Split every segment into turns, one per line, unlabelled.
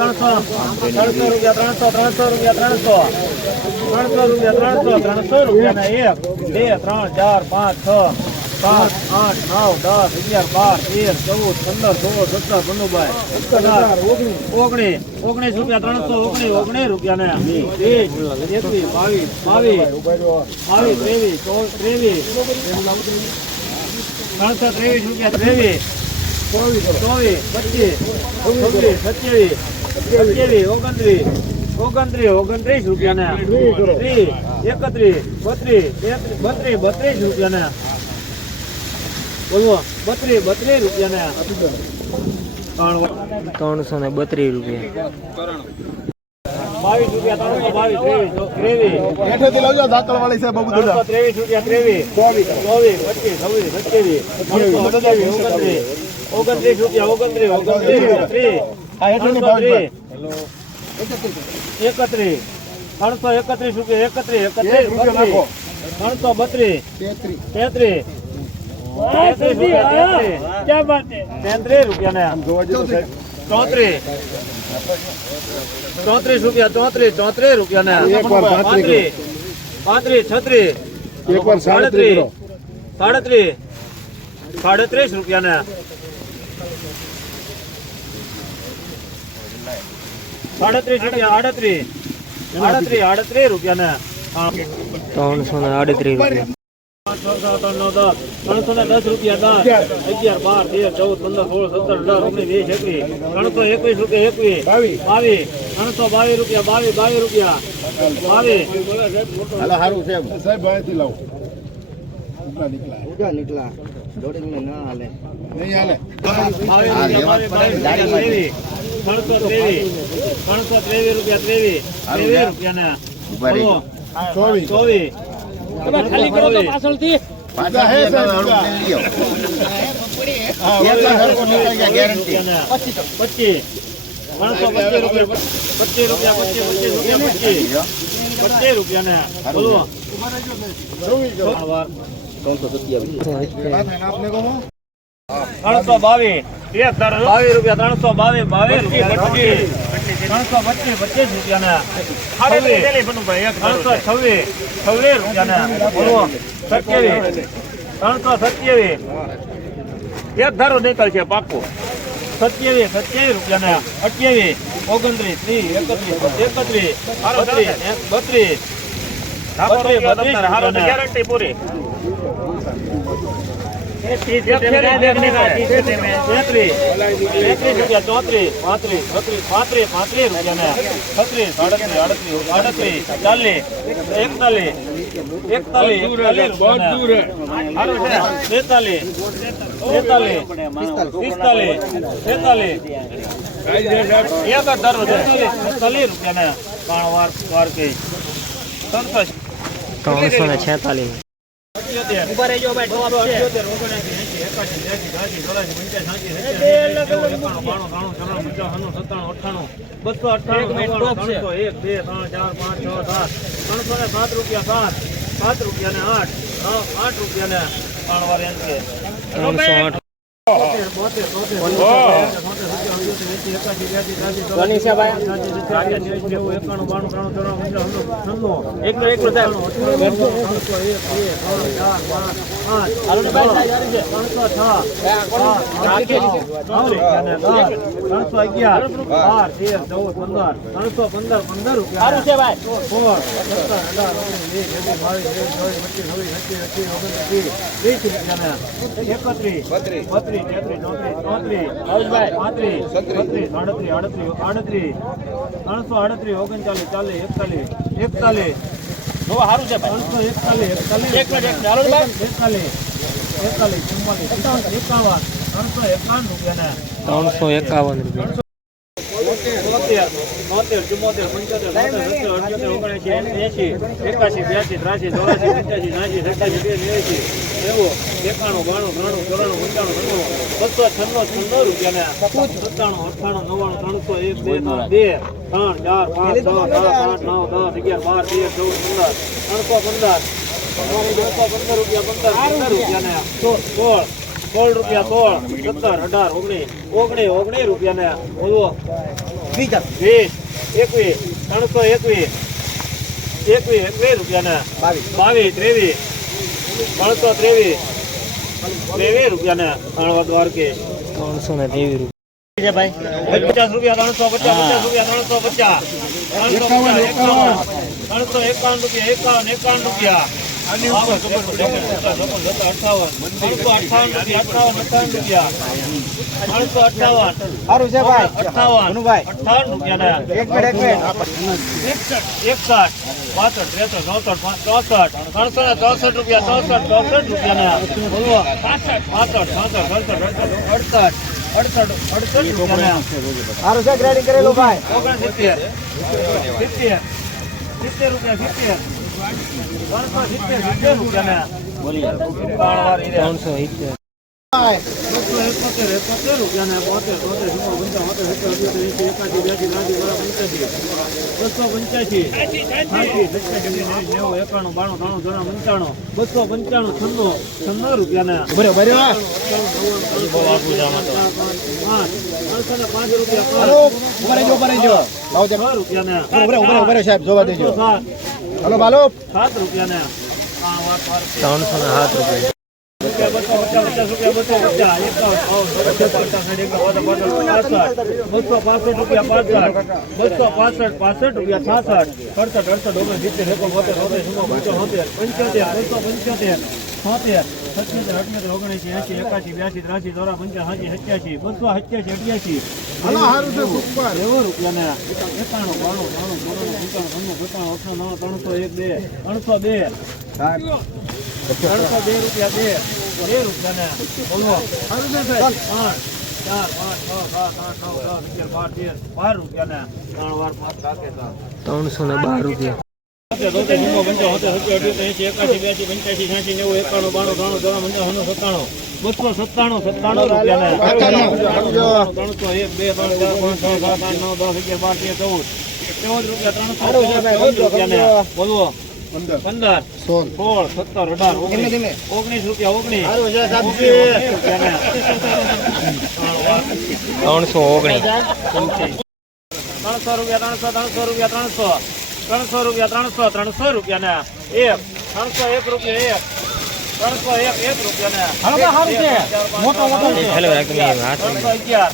ત્રણસો ત્રણસો રૂપિયા ત્રણસો ત્રણસો રૂપિયા ત્રણસો ત્રણસો રૂપિયા ત્રણસો ત્રણસો રૂપિયા એક બે ત્રણ ચાર પાંચ છ સાત આઠ નવ દસ અગિયાર બાર તેર ચૌદ પંદર સોળ સત્તર પંદરભાઈ ઓગણીસ ઓગણીસ રૂપિયા ત્રણસો ઓગણીસ ઓગણીસ રૂપિયા ને એકવીસ બાવીસ બાવીસ બાવીસ ત્રેવીસ ચોવીસ ત્રેવીસ ત્રણસો ત્રેવીસ રૂપિયા ત્રેવીસ ચોવીસ પચીસ છવ્વીસ સત્યાવીસ સત્યાવીસ ઓગણત્રીસ ઓગણત્રીસ ઓગણત્રીસ રૂપિયા ને ત્રીસ એકત્રીસ બત્રીસ બત્રીસ બત્રીસ રૂપિયા ને બોલો બત્રીસ બત્રીસ રૂપિયા ને
ત્રણસો ને બત્રીસ રૂપિયા.
બાવીસ રૂપિયા બાવીસ ત્રેવીસ ત્રેવીસ. રૂપિયા ત્રેવીસ. ચોવીસ. ચોવીસ પચીસ છવ્વીસ સત્યાવીસ ઓગણત્રીસ ઓગણત્રીસ રૂપિયા ઓગણત્રીસ ઓગણત્રીસ ત્રીસ. એકત્રીસ. ત્રણસો એકત્રીસ રૂપિયા એકત્રીસ એકત્રીસ ત્રણસો બત્રીસ. તેત્રીસ. તેત્રીસ. રૂપિયા ને ચોત્રીસ. ચોત્રીસ રૂપિયા ચોત્રીસ ચોત્રીસ રૂપિયા ને
પાંત્રીસ.
પાંત્રીસ છત્રીસ.
સાડત્રીસ
સાડત્રીસ. સાડત્રીસ રૂપિયા ને સાડત્રીસ રૂપિયા આડત્રીસ. આડત્રીસ આડત્રીસ રૂપિયા ને
ત્રણસો ને આડત્રીસ રૂપિયા.
ત્રણસો ને દસ રૂપિયા દસ અગિયાર બાર તેર ચૌદ પંદર સોળ સત્તર અઢાર ઓગણીસ વીસ એકવીસ. ત્રણસો એકવીસ રૂપિયા એકવીસ.
બાવીસ.
ત્રણસો બાવીસ રૂપિયા બાવીસ બાવીસ રૂપિયા. બાવીસ.
હાલો, છે સાહેબ અહીંથી લાવો. ઉપલા નીકળા નહીં હાલે.
બાવીસ રૂપિયા બાવીસ બાવીસ ત્રણસો ત્રેવીસ ત્રણસો ત્રેવીસ રૂપિયા ત્રેવીસ. ત્રેવીસ રૂપિયાના.
ચોવીસ.
ચોવીસ. ખાલી કરો તો પાછળથી. ત્રણસો પચીસ. ત્રણસો બાવીસ બાવીસ રૂપિયા ત્રણસો બાવીસ બાવીસ ત્રણસો પચીસ પચીસ રૂપિયા ત્રણસો છવ્વીસ છવ્વીસ રૂપિયા સત્યાવીસ. ત્રણસો સત્યાવીસ. એક ધારો નીકળશે પાકો. સત્યાવીસ સત્યાવીસ રૂપિયા ના અઠ્યાવીસ ઓગણત્રીસ ત્રીસ એકત્રીસ એકત્રીસ બત્રીસ બત્રીસ. બત્રીસ બત્રીસ પૂરી. ચોત્રીસ પાંત્રીસ છત્રીસ ચાલીસ એકતાલીસ એકતાલીસ તેતાલીસ તેતાલીસ પિસ્તાલીસ તેતાલીસ એક બે છે ત્રણ ચાર પાંચ કહી સાત
ત્રણસો ને
ઊભા રહેજો ભાઈ છે 307 રૂપિયા 7 7 રૂપિયા ને 8 8 રૂપિયા ને ત્રણ વાર એમ કે
ત્રણસો આઠ
ચૌદ પંદર ત્રણસો પંદર પંદર અઢાર ઓગણીસ બાવીસ ત્રેવીસ ચોવીસ પચીસ છવ્વીસ સત્યાવીસ અઠ્યાવીસ ઓગણત્રીસ ત્રીસ એકત્રીસ આડત્રીસ આડત્રીસ આડત્રીસ ત્રણસો આડત્રીસ ઓગણચાલીસ ચાલીસ એકતાલીસ એકતાલીસ. સારું છે ત્રણસો એકતાલીસ એકતાલીસ. એકતાલીસ એકતાલીસ ચુમ્માલીસ એકાવન ત્રણસો એકાવન રૂપિયા
ત્રણસો એકાવન રૂપિયા.
તોતેર ચુમ્મોતેર પંચોતેર સત્તર સત્તર અઠ્યોતેર ઓગણએંસી એંસી એકાસી બ્યાસી ત્રાસી ચોરાસી પંચ્યાસી નાસી સત્યાસી બે નેવું એકાણું બાણું ત્રાણું ચોરાણું પંચાણું છન્નું બસો છન્નો છન્નો રૂપિયા સત્તાણું અઠ્ઠાણું નવ્વાણું ત્રણસો એક બે ત્રણ બે ત્રણ ચાર પાંચ છ સાત આઠ નવ દસ અગિયાર બાર તેર ચૌદ પંદર ત્રણસો પંદર. ત્રણસો પંદર રૂપિયા પંદર પંદર રૂપિયા ને સોળ સોળ રૂપિયા સોળ સત્તર અઢાર ઓગણીસ ઓગણીસ ઓગણીસ રૂપિયા ને બોલવો વીસ એકવીસ ત્રણસો એકવીસ એકવીસ એકવીસ રૂપિયા ને બાવીસ ત્રેવીસ ત્રણસો ત્રેવીસ ત્રેવીસ રૂપિયા ને ત્રણ દ્વારકે
ત્રણસો ને ત્રેવીસ રૂપિયા
પચાસ રૂપિયા ત્રણસો પચાસ પચાસ રૂપિયા ત્રણસો પચાસ ત્રણસો એકાવન રૂપિયા એકાવન એકાવન રૂપિયા. અઠાવન ત્રણસો અઠાવન રૂપિયા અઠાવન અઠાવન રૂપિયા ત્રણસો અઠાવન
સારું છે ભાઈ
અઠાવન
મનુભાઈ.
અઠાવન રૂપિયા
એક મિનિટ એક મિનિટ
એકસઠ બાસઠ ત્રેસઠ ચોસઠ પાંચ- ચોસઠ ત્રણસો ને ચોસઠ રૂપિયા ચોસઠ ચોસઠ રૂપિયા ને બોલવો પાસઠ પાસઠ છાસઠ સડસઠ અડસઠ અડસઠ અડસઠ અડસઠ રૂપિયા ને
સારું છે ગ્રેડિંગ કરેલું ભાઈ
ઓગણસિત્તેર સિત્તેર સિત્તેર રૂપિયા સિત્તેર બસો બાણું ત્રાણું ચોરા પંચાણું બસો પંચાણું છન્નું છન્નું રૂપિયા ને
બરો બરો
પાંચ રૂપિયા ને
સાહેબ જોવા દેજો હાલો બાલો.
સાત રૂપિયા.
ત્રણસો ને સાત રૂપિયા.
બસો પાસઠ. રૂપિયા પાસઠ. પાસઠ પાસઠ રૂપિયા છાસઠ. અડસઠ ઓગણ સિત્તેર એકોણ બોતેર તોતેર ચુમ્મો પંચોતેર બસો પંચોતેર છોતેર સત્યોતેર અઠ્યોતેર ઓગણએંસી એંસી એકાસી બ્યાસી ત્રાસી ચોરા પંચાસી સત્યાસી બસો સત્યાસી અઠ્યાસી
હાલો હારું છે એવો
રૂપિયા ને એકાણું બાણું ત્રાણું ચોરાણું પંચાણું નવ ત્રણસો એક બે ત્રણસો બે. ત્રણસો બે રૂપિયા બે. બે રૂપિયાને બોલો. પાંચ ચાર પાંચ છ સાત આઠ નવ દસ અગિયાર બાર તેર બાર રૂપિયાને ત્રણ વાર પાંચ તો
ત્રણસો ને બાર રૂપિયા.
એકાણું બાણું ત્રણ ત્રણ પંચાવન સત્તાણું. બસો સત્તાણું સત્તાણું રૂપિયાને. ત્રણસો એક બે ત્રણ ચાર પાંચ છ સાત આઠ નવ દસ અગિયાર બાર તેર ચૌદ. ચૌદ રૂપિયા ત્રણસો ચૌદ રૂપિયાને. બોલવો
પંદર. સોળ.
સોળ સત્તર અઢાર ઓગણીસ. ઓગણીસ રૂપિયા ઓગણીસ.
ત્રણસો ઓગણીસ.
ત્રણસો રૂપિયા ત્રણસો ત્રણસો રૂપિયા ત્રણસો. ત્રણસો રૂપિયા ત્રણસો ત્રણસો રૂપિયા ને એક. ત્રણસો એક રૂપિયા એક. ત્રણસો એક એક રૂપિયા ત્રણસો અગિયાર.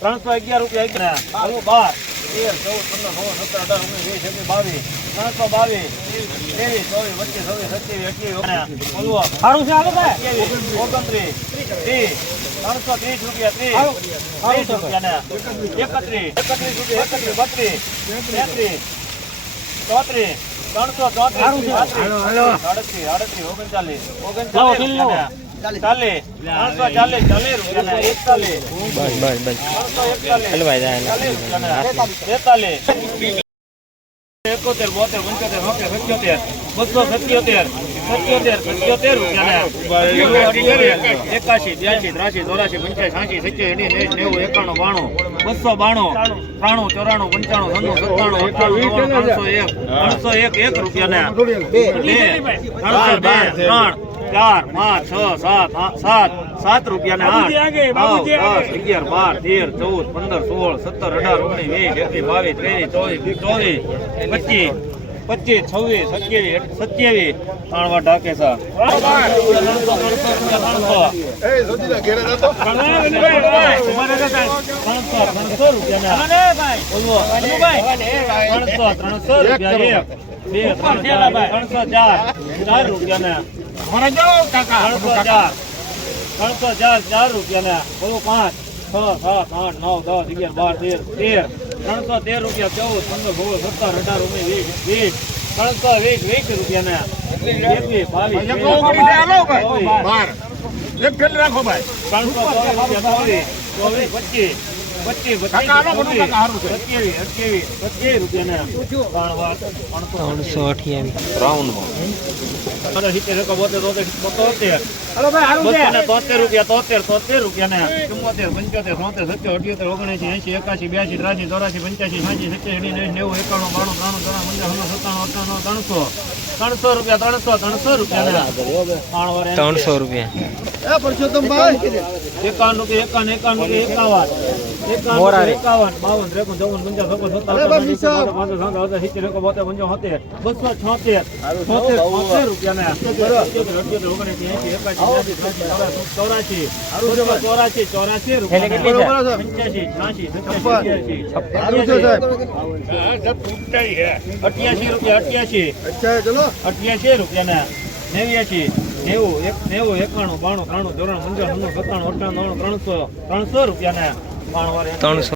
ત્રણસો અગિયાર રૂપિયા એક ને આવું બાર. તેર ચૌદ પંદર સોળ સત્તર અઢાર ઓગણીસ વીસ એકવીસ બાવીસ. ત્રણસો બાવીસ. ત્રેવીસ ચોવીસ પચીસ છવ્વીસ સત્યાવીસ અઠ્યાવીસ બોલવો સારું છે ઓગણત્રીસ. ત્રીસ. ત્રણસો ત્રીસ રૂપિયા ત્રીસ. ત્રીસ રૂપિયા એકત્રીસ. એકત્રીસ રૂપિયા એકત્રીસ બત્રીસ. તેત્રીસ. ચોત્રીસ. ત્રણસો આડત્રીસ ઓગણચાલીસ ઓગણચાલીસ ચાલીસ ત્રણસો ચાલીસ ચાલીસ રૂપિયા એકતાલીસ.
બસ બસ બસ
ત્રણસો એકતાલીસ તેતાલીસ એકોતેર બોતેર પંચોતેર બોતેર સત્યોતેર બસો સત્યોતેર. સત્યોતેર રૂપિયા એકાશી બ્યાસી ત્રાસી ચોરાસી પંચ્યાસી સાસી સિત્તેર એની નેવું એકાણું બાણું બસો બાણું ત્રાણું ચોરાણું પંચાણું છન્નું સત્તાણું અઠાણું ત્રણસો એક ત્રણસો એક એક રૂપિયા બે ત્રણસો બે ત્રણ ચાર પાંચ છ સાત સાત સાત રૂપિયા ને આઠ નવ દસ અગિયાર બાર તેર ચૌદ પંદર સોળ સત્તર અઢાર ઓગણીસ વીસ એકવીસ બાવીસ ત્રેવીસ ચોવીસ ચોવીસ પચીસ પચીસ, છવ્વીસ, સત્યાવીસ સત્યાવીસ ત્રણ વાર ઢાકે સા
એ સોજીલા ઘેરે જતો
ત્રણસો રૂપિયા ત્રણસો રૂપિયા બે ત્રણસો ચાર ચાર રૂપિયા ત્રણસો ચાર ચાર રૂપિયા ને પાંચ, છ, સાત, આઠ, નવ, દસ, અગિયાર, બાર, તેર તેર. ત્રણસો તેર રૂપિયા ચૌદ પંદર સોળ સત્તર અઢાર ઓગણીસ વીસ વીસ ત્રણસો વીસ વીસ રૂપિયા ને એકવીસ બાવીસ
રાખો ભાઈ.
ત્રણસો ચોવીસ પચીસ. ત્રણસો
ત્રણસો અઠ્યાવીસ.
બોતેર તોતેર રૂપિયા તોતેર તોતેર રૂપિયા ને ચુમ્મોતેર પંચોતેર સોતેર સત્યોતેર અઠ્યોતેર એંસી એકાસી બ્યાસી ત્રાસી ચોરાસી પંચ્યાસી સાંસી સત્યાસી નેવું એકાણું બાણું ત્રાણું ત્રણ પંચાણું સત્તાણું અઠાણું ત્રણસો. ત્રણસો રૂપિયા ત્રણસો ત્રણસો રૂપિયા.
ત્રણસો રૂપિયા.
એકાવન રૂપિયા એકાવન એકાવન રૂપિયા એકાવન.
મોરારી.
એકાવન બાવન ત્રેપન ચોપન પંચાવન છપ્પન સત્તાવન સિત્તેર એકો બોતેર બસો છોતેર છોતેર છોતેર રૂપિયા ચોરાશી ચોરાશી ચોરાશી
એટલે કેટલી છે?
રૂપિયા પંચ્યાસી છ્યાસી અઠ્યાસી રૂપિયા અઠ્યાસી.
ચલો.
અઠ્યાસી રૂપિયાના નેવ્યાસી નેવું એક નેવું એકાણું બાણું ત્રાણું ધોરણ પંચાણું સત્તાણું અઠાણું ત્રણસો ત્રણસો રૂપિયાના બાણું વાળા
ત્રણસો